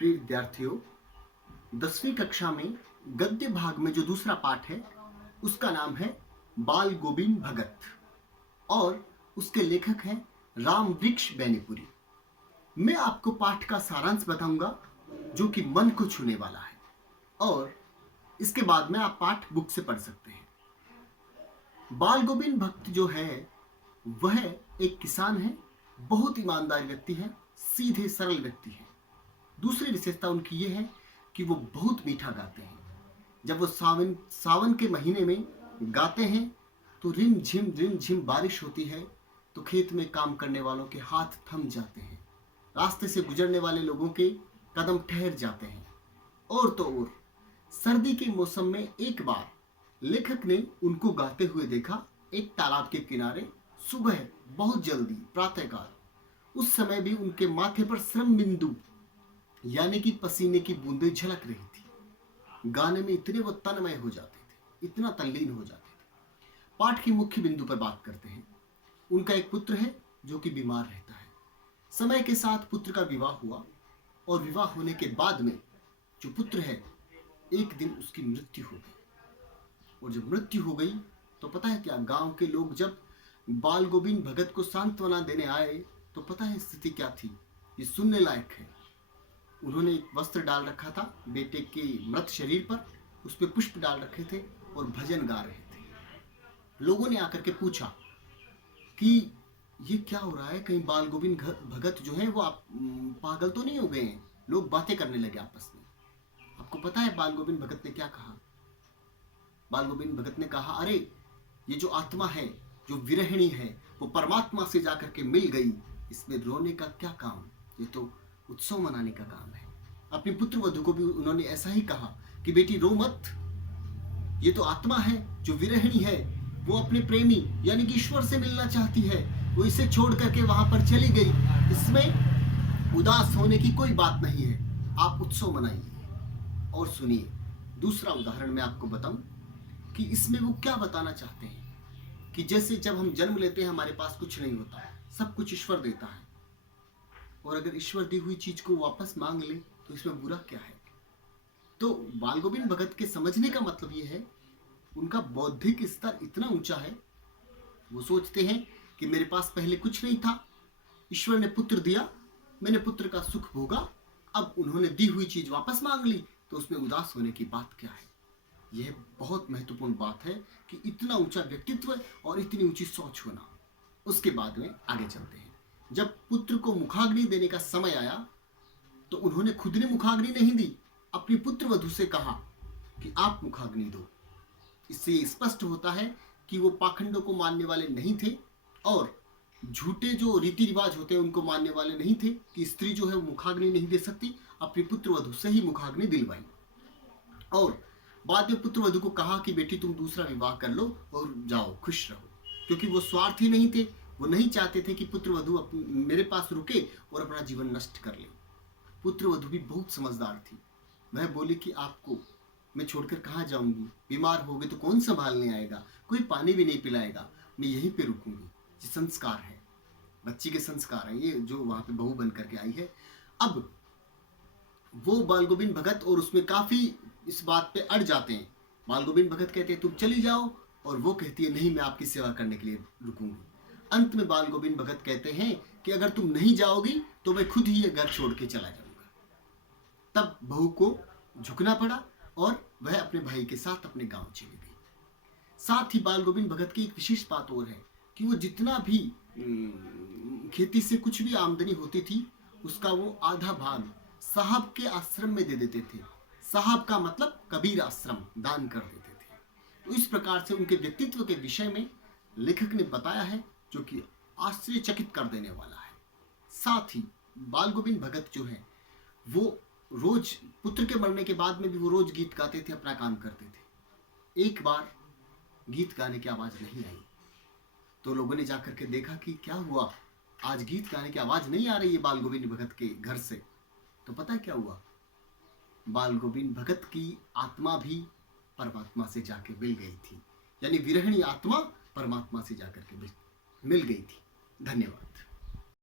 प्रिय विद्यार्थियों, 10वीं कक्षा में गद्य भाग में जो दूसरा पाठ है उसका नाम है बाल गोविंद भगत और उसके लेखक हैं राम वृक्ष बैनीपुरी। मैं आपको पाठ का सारांश बताऊंगा जो कि मन को छूने वाला है और इसके बाद में आप पाठ बुक से पढ़ सकते हैं। बाल गोविंद भक्त जो है वह एक किसान है, बहुत ईमानदार व्यक्ति है, सीधे सरल व्यक्ति है। दूसरी विशेषता उनकी ये है कि वो बहुत मीठा गाते हैं। जब वो सावन के महीने में गाते हैं तो रिम झिम बारिश होती है तो खेत में काम करने वालों के हाथ थम जाते हैं, रास्ते से गुजरने वाले लोगों के कदम ठहर जाते हैं। और तो और सर्दी के मौसम में एक बार लेखक ने उनको गाते हुए देखा एक तालाब के किनारे, सुबह बहुत जल्दी प्रातःकाल। उस समय भी उनके माथे पर श्रम बिंदु यानी कि पसीने की बूंदें झलक रही थी। गाने में इतने वो तन्मय हो जाते थे, इतना तल्लीन हो जाते थे। पाठ की मुख्य बिंदु पर बात करते हैं। उनका एक पुत्र है जो कि बीमार रहता है। समय के साथ पुत्र का विवाह हुआ और विवाह होने के बाद में जो पुत्र है, एक दिन उसकी मृत्यु हो गई। और जब मृत्यु हो गई तो पता है क्या, गांव के लोग जब बाल गोविंद भगत को सांत्वना देने आए तो पता है स्थिति क्या थी, ये सुनने लायक है। उन्होंने एक वस्त्र डाल रखा था बेटे के मृत शरीर पर, उस पर पुष्प डाल रखे थे और भजन गा रहे थे। लोगों ने आकर के पूछा कि ये क्या हो रहा है, कहीं बाल गोविंद भगत जो है वो आप पागल तो नहीं हो गए हैं। लोग बातें करने लगे आपस में। आपको पता है बाल गोविंद भगत ने क्या कहा? बाल गोविंद भगत ने कहा, अरे ये जो आत्मा है, जो विरहिणी है, वो परमात्मा से जाकर के मिल गई, इसमें रोने का क्या काम, ये तो उत्सव मनाने का काम है। अपनी पुत्र वधू को भी उन्होंने ऐसा ही कहा कि बेटी रो मत, ये तो आत्मा है जो विरहिणी है, वो अपने प्रेमी यानी कि ईश्वर से मिलना चाहती है, वो इसे छोड़ करके वहां पर चली गई, इसमें उदास होने की कोई बात नहीं है, आप उत्सव मनाइए। और सुनिए दूसरा उदाहरण मैं आपको बताऊं कि इसमें वो क्या बताना चाहते हैं कि जैसे जब हम जन्म लेते हैं हमारे पास कुछ नहीं होता, सब कुछ ईश्वर देता है, और अगर ईश्वर दी हुई चीज को वापस मांग ले तो इसमें बुरा क्या है। तो बाल गोविंद भगत के समझने का मतलब ये है, उनका बौद्धिक स्तर इतना ऊंचा है, वो सोचते हैं कि मेरे पास पहले कुछ नहीं था, ईश्वर ने पुत्र दिया, मैंने पुत्र का सुख भोगा, अब उन्होंने दी हुई चीज वापस मांग ली तो उसमें उदास होने की बात क्या है। यह बहुत महत्वपूर्ण बात है कि इतना ऊंचा व्यक्तित्व और इतनी ऊंची सोच होना। उसके बाद में आगे चलते हैं। जब पुत्र को मुखाग्नि देने का समय आया तो उन्होंने खुद ने मुखाग्नि नहीं दी, अपनी पुत्र वधू से कहा कि आप मुखाग्नि दो। इससे ये स्पष्ट होता है कि वो पाखंडों को मानने वाले नहीं थे और झूठे जो रीति रिवाज होते हैं उनको मानने वाले नहीं थे कि स्त्री जो है वो मुखाग्नि नहीं दे सकती। अपनी पुत्र वधू से ही मुखाग्नि दिलवाई और बाद में पुत्र वधू को कहा कि बेटी तुम दूसरा विवाह कर लो और जाओ, खुश रहो, क्योंकि वो स्वार्थी नहीं थे। वो नहीं चाहते थे कि पुत्र वधू मेरे पास रुके और अपना जीवन नष्ट कर ले। पुत्र वधू भी बहुत समझदार थी। वह बोली कि आपको मैं छोड़कर कहाँ जाऊंगी, बीमार हो गए तो कौन संभालने आएगा, कोई पानी भी नहीं पिलाएगा, मैं यहीं पे रुकूंगी। ये संस्कार है, बच्ची के संस्कार है, ये जो वहां पे बहू बन करके आई है। अब वो बाल गोविंद भगत और उसमें काफी इस बात पे अड़ जाते हैं। बाल गोविंद भगत कहते हैं तुम चली जाओ और वो कहती है नहीं, मैं आपकी सेवा करने के लिए रुकूंगी। अंत में बाल गोविंद भगत कहते हैं कि अगर तुम नहीं जाओगी तो मैं खुद ही ये घर छोड़ के चला जाऊंगा। तब बहू को झुकना पड़ा और वह अपने भाई के साथ अपने गांव चली गई। साथ ही बाल गोविंद भगत की एक विशेष बात और है कि वो जितना भी खेती से कुछ भी आमदनी होती थी उसका वो आधा भाग साहब के आश्रम में दे देते थे। साहब का मतलब कबीर आश्रम, दान कर देते थे। तो इस प्रकार से उनके व्यक्तित्व के विषय में लेखक ने बताया है जो कि आश्चर्यचकित कर देने वाला है। साथ ही बाल गोविंद भगत जो है वो रोज पुत्र के मरने के बाद में भी वो रोज गीत गाते थे, अपना काम करते थे। एक बार गीत गाने की आवाज नहीं आई तो लोगों ने जाकर के देखा कि क्या हुआ, आज गीत गाने की आवाज नहीं आ रही है बाल गोविंद भगत के घर से। तो पता है क्या हुआ, बाल गोविंद भगत की आत्मा भी परमात्मा से जाके मिल गई थी, यानी विरहिणी आत्मा परमात्मा से जाकर के मिल गई थी। धन्यवाद।